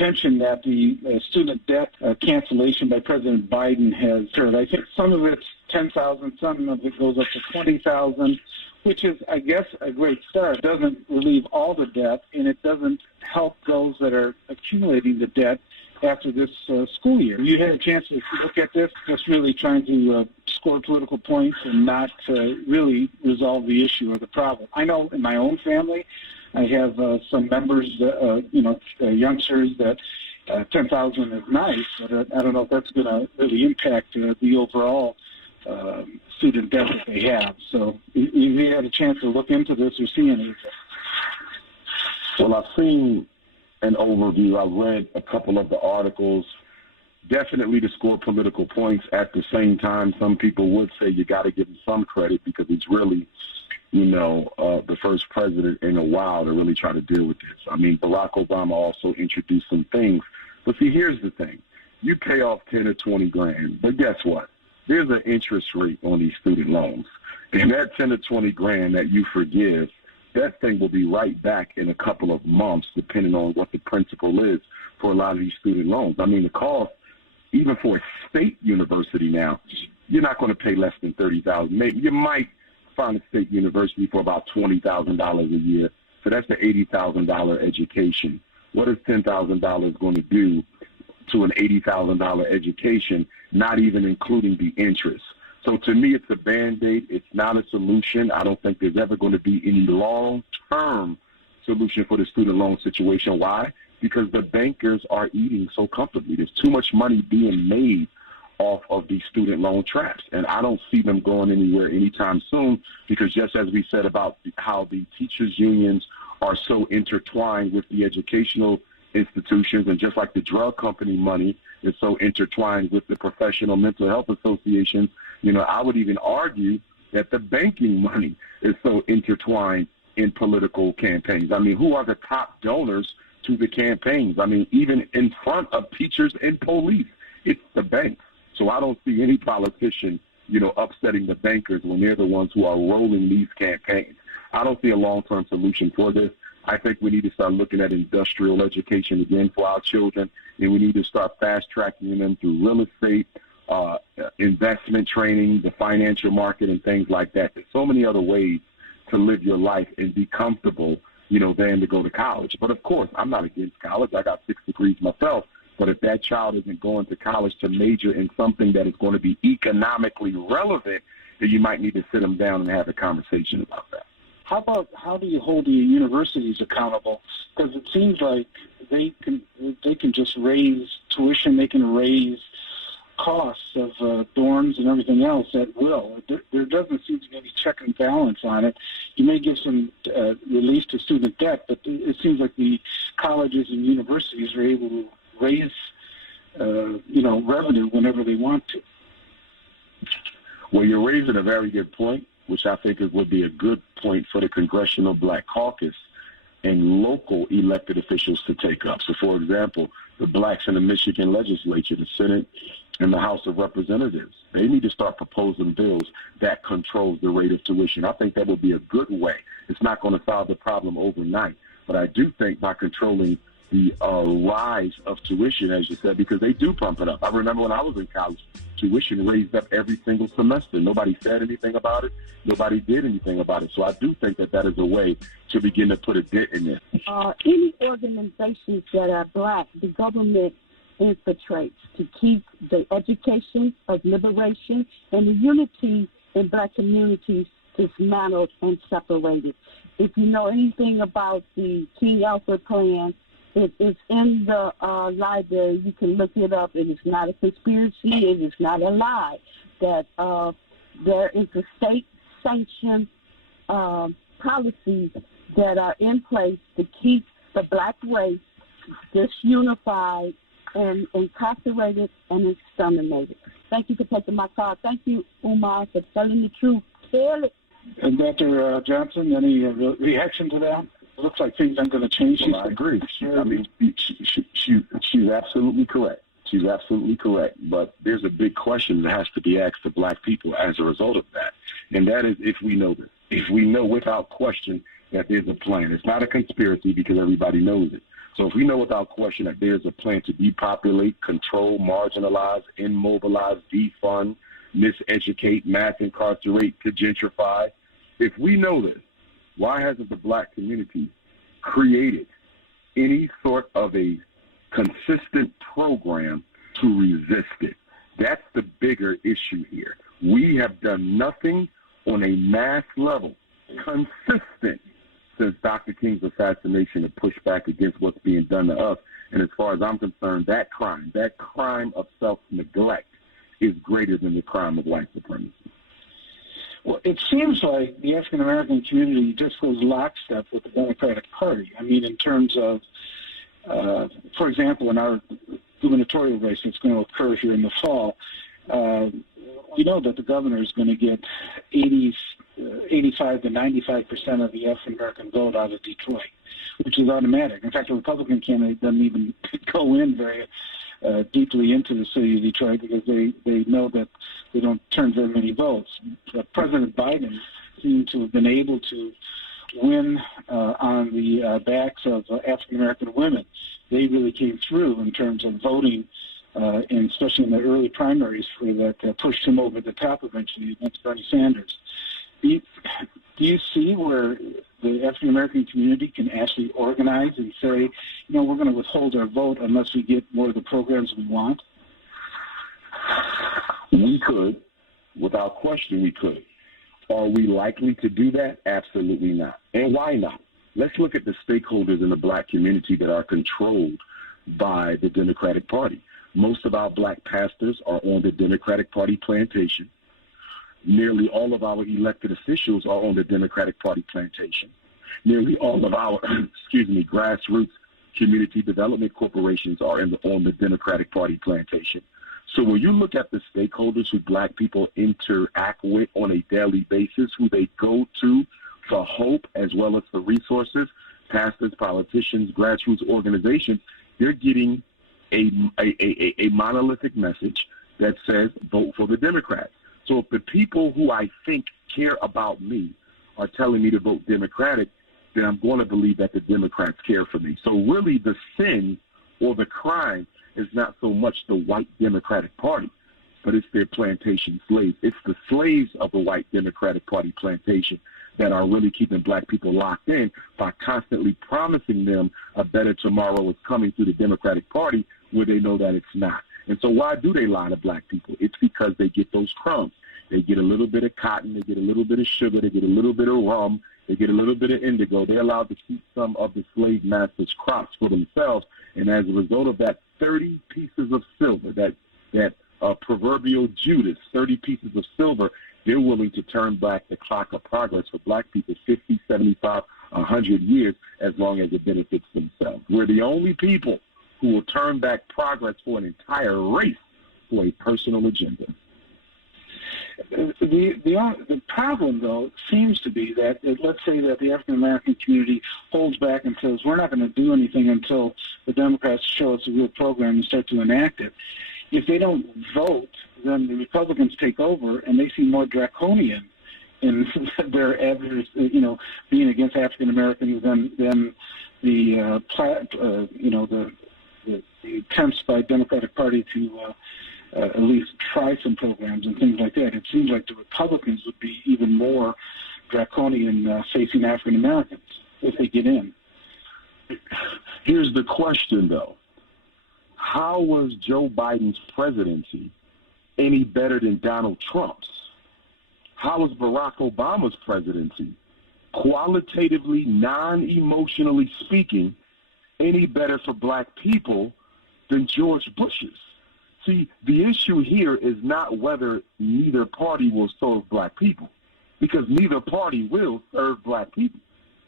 attention that the student debt cancellation by President Biden has occurred. I think some of it's 10,000, some of it goes up to 20,000, which is, I guess, a great start. It doesn't relieve all the debt, and it doesn't help those that are accumulating the debt after this school year. You had a chance to look at this, just really trying to score political points and not really resolve the issue or the problem. I know in my own family, I have some members, youngsters that 10,000 is nice, but I don't know if that's going to really impact the overall student debt that they have. So you had a chance to look into this or see anything? Well, I've seen an overview. I read a couple of the articles, definitely to score political points. At the same time, some people would say you got to give him some credit because he's really, the first president in a while to really try to deal with this. I mean, Barack Obama also introduced some things. But see, here's the thing. You pay off 10 or 20 grand, but guess what? There's an interest rate on these student loans. And that 10 or 20 grand that you forgive, that thing will be right back in a couple of months, depending on what the principal is for a lot of these student loans. I mean, the cost, even for a state university now, you're not going to pay less than $30,000. Maybe you might find a state university for about $20,000 a year. So that's the $80,000 education. What is $10,000 going to do to an $80,000 education, not even including the interest? So to me, it's a Band-Aid. It's not a solution. I don't think there's ever going to be any long-term solution for the student loan situation. Why? Because the bankers are eating so comfortably. There's too much money being made off of these student loan traps. And I don't see them going anywhere anytime soon because just as we said about how the teachers' unions are so intertwined with the educational institutions, and just like the drug company money is so intertwined with the professional mental health associations, I would even argue that the banking money is so intertwined in political campaigns. I mean, who are the top donors to the campaigns? I mean, even in front of teachers and police, it's the banks. So I don't see any politician, upsetting the bankers when they're the ones who are rolling these campaigns. I don't see a long-term solution for this. I think we need to start looking at industrial education again for our children, and we need to start fast-tracking them through real estate, investment training, the financial market, and things like that. There's so many other ways to live your life and be comfortable, than to go to college. But, of course, I'm not against college. I got 6 degrees myself. But if that child isn't going to college to major in something that is going to be economically relevant, then you might need to sit them down and have a conversation about that. How do you hold the universities accountable? Because it seems like they can just raise tuition, they can raise costs of dorms and everything else at will. There doesn't seem to be any check and balance on it. You may give some relief to student debt, but it seems like the colleges and universities are able to raise, revenue whenever they want to. Well, you're raising a very good point, which I think would be a good point for the Congressional Black Caucus and local elected officials to take up. So, for example, the blacks in the Michigan legislature, the Senate, and the House of Representatives, they need to start proposing bills that controls the rate of tuition. I think that would be a good way. It's not going to solve the problem overnight, but I do think by controlling the rise of tuition, as you said, because they do pump it up. I remember when I was in college, tuition raised up every single semester. Nobody said anything about it. Nobody did anything about it. So I do think that is a way to begin to put a dent in this. Any organizations that are black, the government infiltrates to keep the education of liberation and the unity in black communities dismantled and separated. If you know anything about the King Alfred Plan, it is in the library. You can look it up. It is not a conspiracy. It is not a lie. That there is a state-sanctioned policies that are in place to keep the black race disunified and incarcerated and exterminated. Thank you for taking my call. Thank you, Umar, for telling the truth clearly. And Dr. Johnson, any reaction to that? It looks like things aren't going to change. Well, I agree. I mean, she's absolutely correct. She's absolutely correct. But there's a big question that has to be asked to black people as a result of that. And that is if we know this. If we know without question that there's a plan. It's not a conspiracy because everybody knows it. So if we know without question that there's a plan to depopulate, control, marginalize, immobilize, defund, miseducate, mass incarcerate, to gentrify, if we know this, why hasn't the black community created any sort of a consistent program to resist it? That's the bigger issue here. We have done nothing on a mass level, consistent, since Dr. King's assassination to push back against what's being done to us. And as far as I'm concerned, that crime of self-neglect is greater than the crime of white supremacy. Well, it seems like the African-American community just goes lockstep with the Democratic Party. I mean, in terms of, for example, in our gubernatorial race that's going to occur here in the fall, we know that the governor is going to get 85 to 95% of the African-American vote out of Detroit, which is automatic. In fact, the Republican candidate doesn't even go in very deeply into the city of Detroit because they know that they don't turn very many votes. But President Biden seemed to have been able to win on the backs of African-American women. They really came through in terms of voting, and especially in the early primaries that pushed him over the top eventually against Bernie Sanders. Do you see where the African-American community can actually organize and say, you know, we're going to withhold our vote unless we get more of the programs we want? We could. Without question, we could. Are we likely to do that? Absolutely not. And why not? Let's look at the stakeholders in the black community that are controlled by the Democratic Party. Most of our black pastors are on the Democratic Party plantation. Nearly all of our elected officials are on the Democratic Party plantation. Nearly all of our, grassroots community development corporations are on the Democratic Party plantation. So when you look at the stakeholders who black people interact with on a daily basis, who they go to for hope as well as for resources, pastors, politicians, grassroots organizations, they're getting a monolithic message that says vote for the Democrats. So if the people who I think care about me are telling me to vote Democratic, then I'm going to believe that the Democrats care for me. So really the sin or the crime is not so much the white Democratic Party, but it's their plantation slaves. It's the slaves of the white Democratic Party plantation that are really keeping black people locked in by constantly promising them a better tomorrow is coming through the Democratic Party where they know that it's not. And so why do they lie to black people? It's because they get those crumbs. They get a little bit of cotton, they get a little bit of sugar, they get a little bit of rum, they get a little bit of indigo. They're allowed to keep some of the slave masters' crops for themselves. And as a result of that 30 pieces of silver, that proverbial Judas, 30 pieces of silver, they're willing to turn back the clock of progress for black people 50, 75, 100 years as long as it benefits themselves. We're the only people who will turn back progress for an entire race for a personal agenda. The problem, though, seems to be that, let's say that the African-American community holds back and says, we're not going to do anything until the Democrats show us a real program and start to enact it. If they don't vote, then the Republicans take over, and they seem more draconian in their efforts, being against African-Americans than the attempts by Democratic Party to at least try some programs and things like that. It seems like the Republicans would be even more draconian facing African Americans if they get in. Here's the question, though. How was Joe Biden's presidency any better than Donald Trump's? How was Barack Obama's presidency, qualitatively, non-emotionally speaking, any better for black people than George Bush's? See, the issue here is not whether neither party will serve black people, because neither party will serve black people.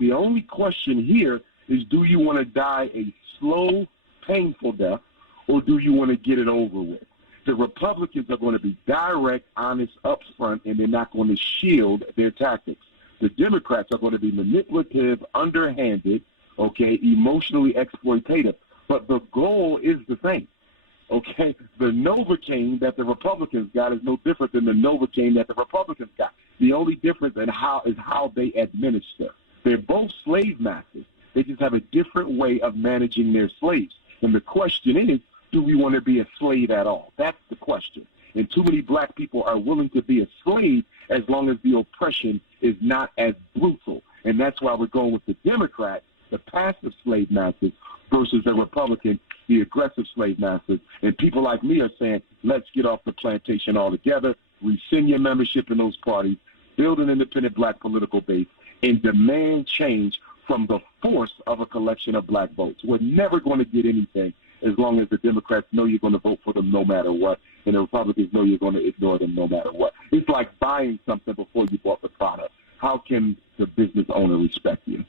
The only question here is, do you want to die a slow, painful death, or do you want to get it over with? The Republicans are going to be direct, honest, upfront, and they're not going to shield their tactics. The Democrats are going to be manipulative, underhanded, emotionally exploitative, but the goal is the same. The Novocaine that the Republicans got is no different than the Novocaine that the Republicans got. The only difference is how they administer. They're both slave masters. They just have a different way of managing their slaves. And the question is, do we want to be a slave at all? That's the question. And too many black people are willing to be a slave as long as the oppression is not as brutal. And that's why we're going with the Democrat, the passive slave masters, versus the Republican, the aggressive slave masters. And people like me are saying, let's get off the plantation altogether, rescind your membership in those parties, build an independent black political base, and demand change from the force of a collection of black votes. We're never going to get anything as long as the Democrats know you're going to vote for them no matter what, and the Republicans know you're going to ignore them no matter what. It's like buying something before you bought the product. How can the business owner respect you?